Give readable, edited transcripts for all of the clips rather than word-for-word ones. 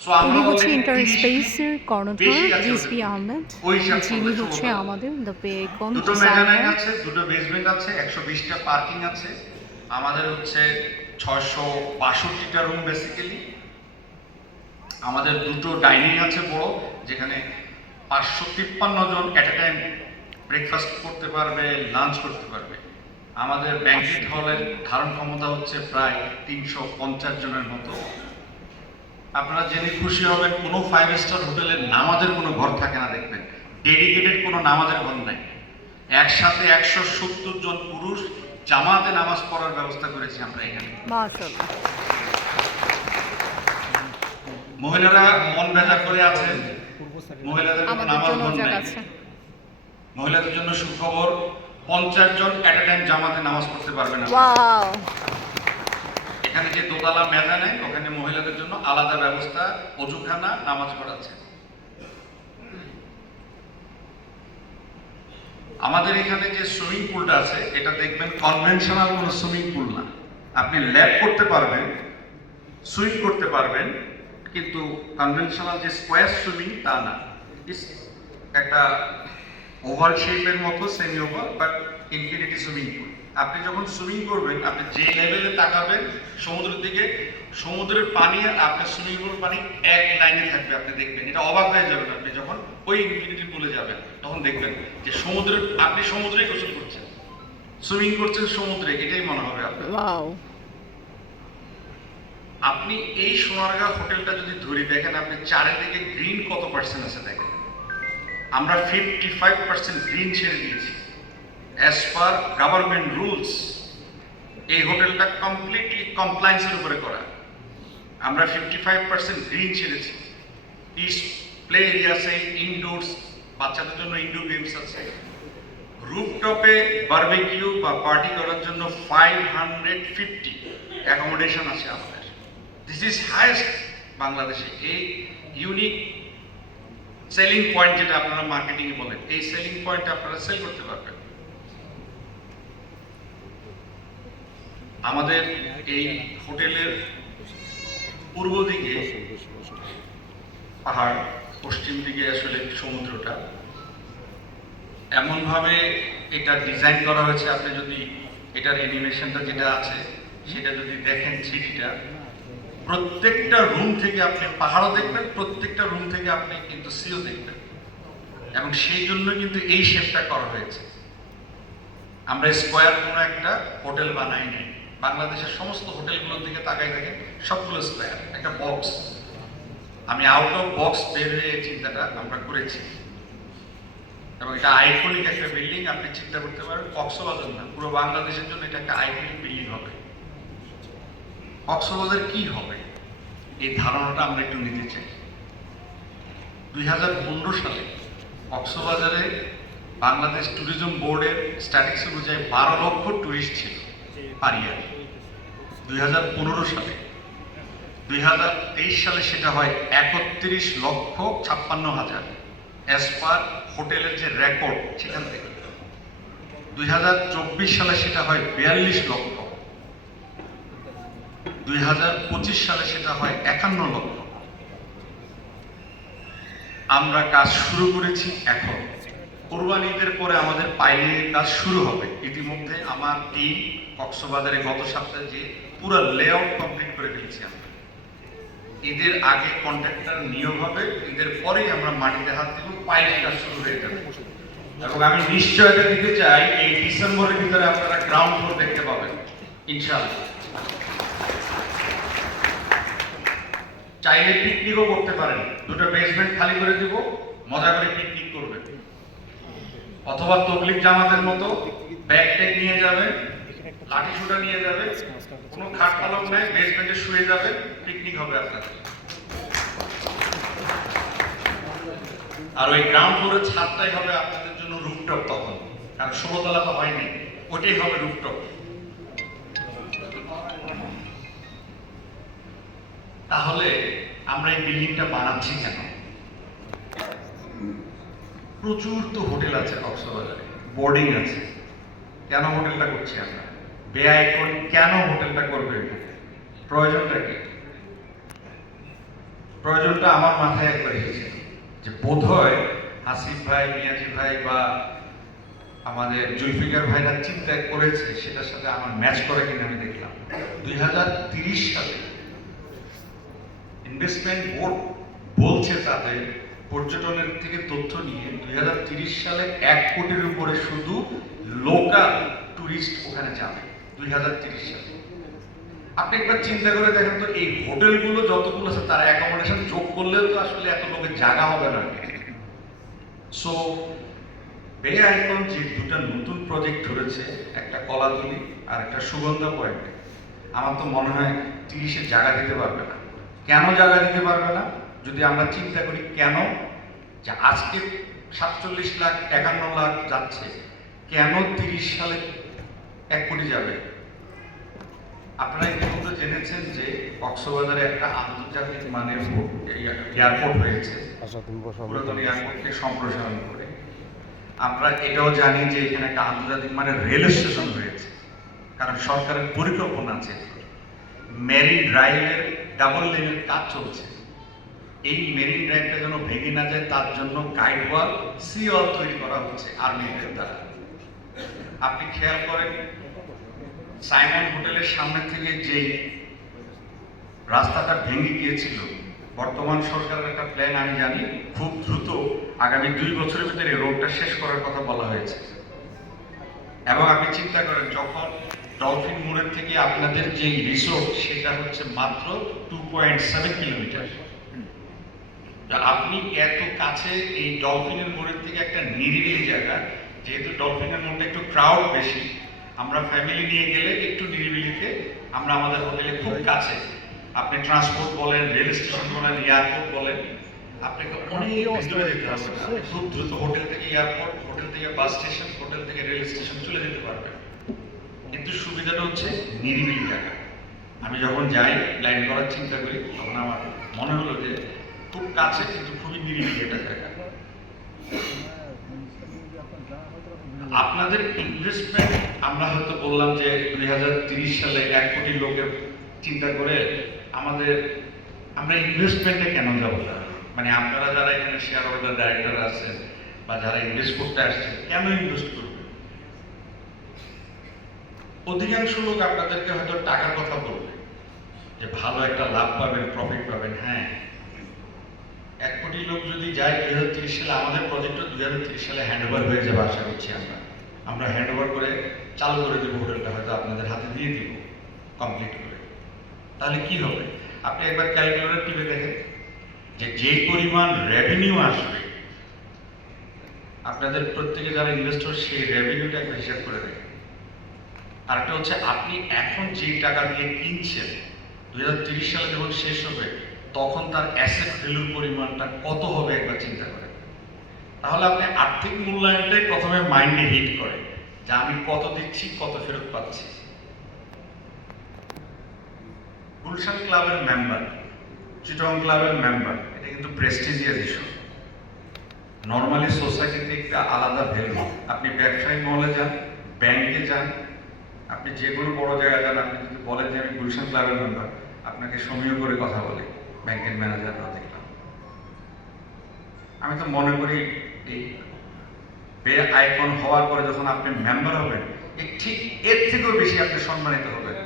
উনি হচ্ছে ইন্টার স্পেসের কর্ণধার রিজভী আহমেদ, যিনি হচ্ছে আমাদের দ্য বেকন দুটো মেজানাইন আছে, দুটো বেসমেন্ট আছে, 120টা পার্কিং আছে। আমাদের হচ্ছে 662টা রুম বেসিক্যালি। আমাদের দুটো ডাইনিং আছে বড়, যেখানে 553 জন এট এ টাইম ব্রেকফাস্ট করতে পারবে, লাঞ্চ করতে পারবে। আমাদের ব্যাংকুয়েট হলের ধারণ ক্ষমতা হচ্ছে প্রায় 350 জনের মতো। আপনারা জেনে খুশি হবেন, কোনো 5 স্টার হোটেলের নামাজের কোনো ঘর থাকে না, দেখবেন ডেডিকেটেড কোনো নামাজের ঘর নাই। একসাথে 170 জন পুরুষ জামাতে নামাজ পড়ার ব্যবস্থা করেছি আমরা এখানে। মাশাআল্লাহ। মহিলারা মন ভেজা করে আছেন, মহিলাদের কোনো নামাজ ঘর নাই। মহিলাদের জন্য সুখবর, 50 জন এট এ টাইম জামাতে নামাজ পড়তে পারবে না। এখানে যে দোতলা মেজানাইন, ওখানে মহিলাদের জন্য আলাদা ব্যবস্থা, অজুখানা, নামাজ ঘর আছে। আমাদের এখানে যে সুইমিং পুলটা আছে, এটা দেখবেন কনভেনশনাল কোনো সুইমিং পুল না। আপনি ল্যাপ করতে পারবেন, সুইম করতে পারবেন, কিন্তু কনভেনশনাল যে স্কোয়ার সুইমিং তা না। একটা ওভাল শেপের মতো, semi oval but infinity swimming pool. আপনি যখন সুইমিং করবেন, আপনি যে লেভেলে তাকাবেন সমুদ্রের দিকে, সমুদ্রের পানি আর আপনার সুইমিং পুল পানি এক লাইনে থাকবে। আপনি দেখবেন, এটা অবাক হয়ে যাবেন। আপনি যখন ওই ইনফিনিটি পুলে যাবেন, তখন দেখবেন যে সমুদ্রের, আপনি সমুদ্রেই গোসল করছেন, সুইমিং করছেন সমুদ্রে, এটাই মনে হবে আপনার। আপনি এই সোনারগাঁ হোটেলটা যদি ধরি, দেখেন আপনি চারিদিকে গ্রিন কত পার্সেন্ট আছে দেখেন। আমরা 55% গ্রিন ছেড়ে দিয়েছি অ্যাজ পার গভর্নমেন্ট রুলস। এই হোটেলটা কমপ্লিটলি কমপ্লায়েন্সের উপরে করা। আমরা 55% গ্রিন ছেড়েছি। প্লে এরিয়া আছে, ইনডোরস, বাচ্চাদের জন্য ইনডোর গেমস আছে। রুফটপে বারবিকিউ বা পার্টি করার জন্য 550 অ্যাকোমোডেশন আছে আমাদের। দিস ইজ হাইয়েস্ট বাংলাদেশে। এই ইউনিক সেলিং পয়েন্ট, যেটা আপনারা মার্কেটিং এ বলেন, এই সেলিং পয়েন্ট আপনারা সেল করতে পারবেন। আমাদের এই হোটেলের পূর্ব দিকে পাহাড়, পশ্চিম দিকে আসলে সমুদ্রটা। এমনভাবে এটা ডিজাইন করা হয়েছে, আপনি যদি এটার অ্যানিমেশনটা যেটা আছে সেটা যদি দেখেন, থ্রিডিটা, প্রত্যেকটা রুম থেকে আপনি পাহাড়ও দেখবেন, প্রত্যেকটা রুম থেকে আপনি কিন্তু সিও দেখবেন। এবং সেই জন্য কিন্তু এই শেপটা করা হয়েছে। আমরা স্কোয়ার কোনো একটা হোটেল বানাই নাই। বাংলাদেশের সমস্ত হোটেলগুলোর দিকে তাকাই দেখেন, সবগুলো স্কোয়ার, একটা বক্স। আমি আউট অফ বক্স বের হয়ে এই চিন্তাটা আমরা করেছি। এবং এটা আইকনিক একটা বিল্ডিং। আপনি চিন্তা করতে পারেন, কক্সবাজার না, পুরো বাংলাদেশের জন্য এটা একটা আইকনিক বিল্ডিং হবে। কক্সবাজার কি হবে, এই ধারণাটা আমরা একটু নিতে চাই। 2015 সালে কক্সবাজারে বাংলাদেশ ট্যুরিজম বোর্ডের স্ট্যাটিস্টিক্স অনুযায়ী 12 লক্ষ ট্যুরিস্ট ছিল পার ইয়ার 2015 সালে। 2023 সালে সেটা হয় 31,56,000 অ্যাজ পার হোটেলের যে রেকর্ড সেখান থেকে। 2024 সালে সেটা হয় 42 লক্ষ। 2025 সালে সেটা হয় 51 লক্ষ। আমরা কাজ শুরু করেছি এখন। কোরবানি ঈদের পরে আমাদের পাইলিংয়ের কাজ শুরু হবে। ইতিমধ্যে আমার টিম কক্সবাজারে গত সপ্তাহে যে পুরো লেআউট কমপ্লিট করে ফেলেছি আমরা। ঈদের আগে কন্ট্রাক্টর নিয়োগ হবে, ঈদের পরেই আমরা মাটিতে হাত দিব, পাইলিং কাজ শুরু হয়ে যাবে। এবং আমি নিশ্চয়তা দিতে চাই, এই ডিসেম্বরের ভিতরে আপনারা গ্রাউন্ড ফ্লোর দেখতে পাবেন ইনশাআল্লাহ। চাইলে পিকনিকও করতে পারেন, দুটো বেসমেন্ট খালি করে দিব, মজা করে পিকনিক করবেন। অথবা তবলিগ জামাতের মতো ব্যাগ ট্যাগ নিয়ে যাবে, লাঠি সোটা নিয়ে যাবে, কোনো খাট পালক নেই, বেসমেন্টে শুয়ে যাবে, পিকনিক হবে আপনাদের। আর ওই গ্রাউন্ড ফ্লোরের ছাদটাই হবে আপনাদের জন্য রুফটপ তখন, কারণ 16 তলা তো হয়নি, ওটাই হবে রুফটপ। তাহলে আমরা এই বিল্ডিংটা বানাচ্ছি কেন? প্রচুর তো হোটেল আছে কক্সবাজারে, বোর্ডিং আছে, কেন হোটেলটা করছি আমরা? ব্যয় কেন হোটেলটা করবে? প্রয়োজনটা কি? প্রয়োজনটা আমার মাথায় একবার এসেছে যে বোধহয় আসিফ ভাই, মিয়াজি ভাই বা আমাদের জুলফিকার ভাইরা চিন্তা করেছে, সেটার সাথে আমার ম্যাচ করে কিনা আমি দেখলাম। 2030 সালে ইনভেস্টমেন্ট বোর্ড বলছে তাদের পর্যটনের থেকে তথ্য নিয়ে 2030 সালে 1 কোটির উপরে শুধু লোকাল টুরিস্ট ওখানে যাবে 2030 সালে। আপনি একবার চিন্তা করে দেখেন তো, এই হোটেলগুলো যতগুলো আছে তার অ্যাকোমোডেশন যোগ করলেও তো আসলে এত লোকের জায়গা হবে না। সো বে আইকন যে দুটো নতুন প্রজেক্ট ধরেছে, একটা কলাতলি আর একটা সুগন্ধা পয়েন্ট, আমার তো মনে হয় 30-এর জায়গা দিতে পারবে না। কেন জায়গা দিতে পারবে না? যদি আমরা চিন্তা করি কেন, যে আজকে 47 লাখ 51 লাখ যাচ্ছে, কেন 30 সালে 1 কোটি যাবে? আপনারা ইতিমধ্যে জেনেছেন যে কক্সবাজারে একটা আন্তর্জাতিক মানের এয়ারপোর্ট হয়েছে, পুরাতন এয়ারপোর্টকে সম্প্রসারণ করে। আমরা এটাও জানি যে এখানে একটা আন্তর্জাতিক মানের রেল স্টেশন হয়েছে, কারণ সরকারের পরিকল্পনা আছে। মেরিন ড্রাইভের ডাবল লেনের কাজ চলছে। এই মেরিন ড্রাইভটা যেন ভেঙে না যায় তার জন্য গাইড ওয়াল, সি ওয়াল তৈরি করা হচ্ছে আর্মিদের দ্বারা। আপনি খেয়াল করেন সাইমন হোটেলের সামনে থেকে যে রাস্তাটা ভেঙে গিয়েছিল, বর্তমান সরকারের একটা প্ল্যান আমি জানি খুব দ্রুত আগামী 2 বছরের ভিতরে রোডটা শেষ করার কথা বলা হয়েছে। এবং আপনি চিন্তা করেন, যখন ডলফিন মোড়ের থেকে আপনাদের যে রিসোর্ট সেটা হচ্ছে মাত্র 2.7 কিলোমিটার, আপনি এত কাছে এই ডলফিনের মোড়ের থেকে একটা নিরিবিলি জায়গা, যেহেতু ডলফিনের মোড়টা একটু ক্রাউড বেশি, আমরা ফ্যামিলি নিয়ে গেলে একটু নিরিবিলিতে আমরা আমাদের হোটেলে খুব কাছে, আপনি ট্রান্সপোর্ট বলেন, রেল স্টেশন বলেন, এয়ারপোর্ট বলেন, আপনাকে অনেক ভিতরে যেতে হবে না। খুব দ্রুত হোটেল থেকে এয়ারপোর্ট, হোটেল থেকে বাস স্টেশন, হোটেল থেকে রেল স্টেশন চলে যেতে পারবেন। কিন্তু সুবিধাটা হচ্ছে নিরিবিলি জায়গা। আমি যখন যাই প্ল্যান করার চিন্তা করি, তখন আমার মনে হলো যে খুব কাছে কিন্তু খুবই নিরিবিলি একটা জায়গা। আপনাদের ইনভেস্টমেন্ট আমরা হয়তো বললাম যে 2030 সালে 1 কোটি লোকের চিন্তা করে আমরা ইনভেস্টমেন্টে কেন যাব না? মানে আপনারা যারা এখানে শেয়ার হোল্ডার ডাইরেক্টর আছেন বা যারা ইনভেস্ট করতে আসছেন, কেন ইনভেস্ট করবেন? অধিকাংশ লোক আপনাদেরকে হয়তো টাকার কথা বলবে যে ভালো একটা লাভ পাবেন, প্রফিট পাবেন। হ্যাঁ, 1 কোটি লোক যদি যায় 2030 সালে, আমাদের প্রজেক্টও 2030 সালে হ্যান্ডওভার হয়ে যাবে আশা করছি। আমরা হ্যান্ডওভার করে চালু করে দেবো, হোটেলটা হয়তো আপনাদের হাতে দিয়ে দিব কমপ্লিট করে। তাহলে কি হবে? আপনি একবার ক্যালকুলেটর টিপে দেখেন যে যে পরিমাণ রেভিনিউ আসবে, আপনাদের প্রত্যেকে যারা ইনভেস্টর সেই রেভিনিউটা একবার হিসাব করে দেখেন। আরেকটা হচ্ছে আপনি এখন যে টাকা দিয়ে কিনছেন, 2030 সালে যখন শেষ হবে তখন তার অ্যাসেট ভ্যালুর পরিমাণটা কত হবে একবার চিন্তা করেন। তাহলে আপনি আর্থিক মূল্যায়নটাই প্রথমে মাইন্ডে হিট করে যে আমি কত দিচ্ছি, কত ফেরত পাচ্ছি। গুলশান ক্লাবের মেম্বার, চিটং ক্লাবের মেম্বার, এটা কিন্তু প্রেস্টিজিয়াস ইস্যু। নর্মালি সোসাইটিতে একটা আলাদা ভ্যালু। আপনি ব্যবসায়ী মহলে যান, ব্যাংকে যান, আপনি যে কোনো বড় জায়গায় যান, আপনি যদি বলেন যে আমি গুলশান ক্লাবের মেম্বার, আপনাকে সমীহ করে কথা বলে ব্যাংকের ম্যানেজাররা দেখলাম। আমি তো মনে করি এই বে আইকন হওয়ার পরে যখন আপনি মেম্বার হবেন, ঠিক এর থেকেও বেশি আপনি সম্মানিত হবেন,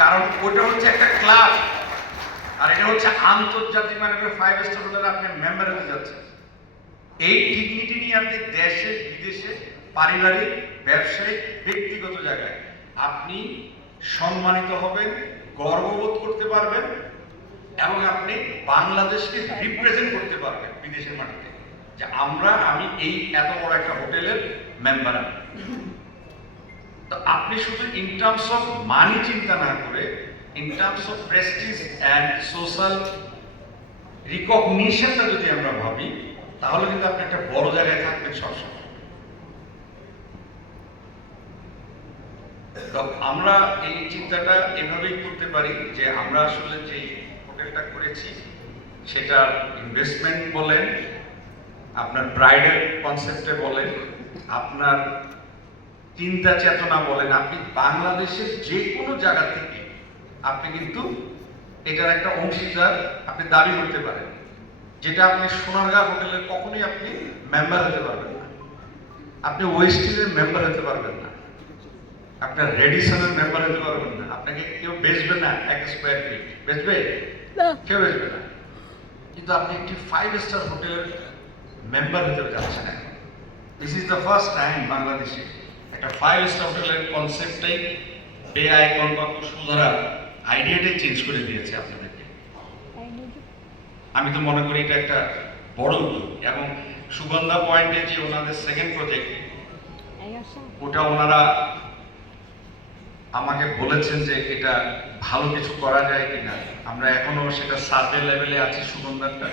কারণ ওটা হচ্ছে একটা ক্লাব আর এটা হচ্ছে আন্তর্জাতিক মানের 5 স্টার হোটেলে আপনি মেম্বার হতে যাচ্ছেন। এই ডিগনিটি নিয়ে আপনি দেশে বিদেশে, পারিবারিক, ব্যবসায়িক, ব্যক্তিগত জায়গায় আপনি সম্মানিত হবেন, গর্ববোধ করতে পারবেন এবং আপনি বাংলাদেশকে রিপ্রেজেন্ট করতে পারবেন বিদেশের মাটিতে, যে আমি এই এত বড় একটা হোটেলের মেম্বার। তো আপনি শুধু ইন টার্মস অফ মানি চিন্তা না করে, in terms of prestige and social রিকগনিশনটা যদি আমরা ভাবি, তাহলে কিন্তু আপনি একটা বড় জায়গায় থাকবেন সবসময়। তো আমরা এই চিন্তাটা এভাবেই করতে পারি যে আমরা আসলে যে হোটেলটা করেছি সেটা ইনভেস্টমেন্ট বলেন, আপনার ব্রাইডাল কনসেপ্টে বলেন, আপনার চিন্তা চেতনা বলেন, আপনি বাংলাদেশের যে কোনো জায়গা থেকে আপনি কিন্তু এটার একটা অংশীদার আপনি দাবি করতে পারেন। যেটা আপনি সোনারগাঁ হোটেলের কখনোই আপনি মেম্বার হতে পারবেন না, আপনি ওয়েস্টিনের মেম্বার হতে পারবেন না, আপনার রেডিসনের মেম্বার হতে পারবেন না, আপনাকে কেউ বেচবে না 1 স্কয়ার ফিট, বেচবে? কেউ বেচবে না। কিন্তু আপনি একটি 5 স্টার হোটেলের মেম্বার হতে যাচ্ছেন এখন। This is the first time বাংলাদেশে একটা 5 স্টার হোটেলের কনসেপ্টটাই আইকন বা কুশলধারা আইডিয়াটাই চেঞ্জ করে দিয়েছে আপনাদেরকে। আমি তো মনে করি এটা একটা বড় উদ্যোগ। এবং সুগন্ধা পয়েন্টে যে ওনাদের সেকেন্ড প্রজেক্ট, ওটা ওনারা আমাকে বলেছেন যে এটা ভালো কিছু করা যায় কিনা। আমরা এখনো সেটা সার্ভে লেভেলে আছি সুগন্ধাটা,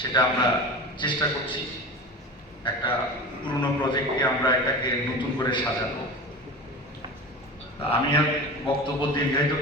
সেটা আমরা চেষ্টা করছি। একটা পুরনো প্রজেক্টকে আমরা এটাকে নতুন করে সাজাবো। আমি আর বক্তব্য দীর্ঘায়িত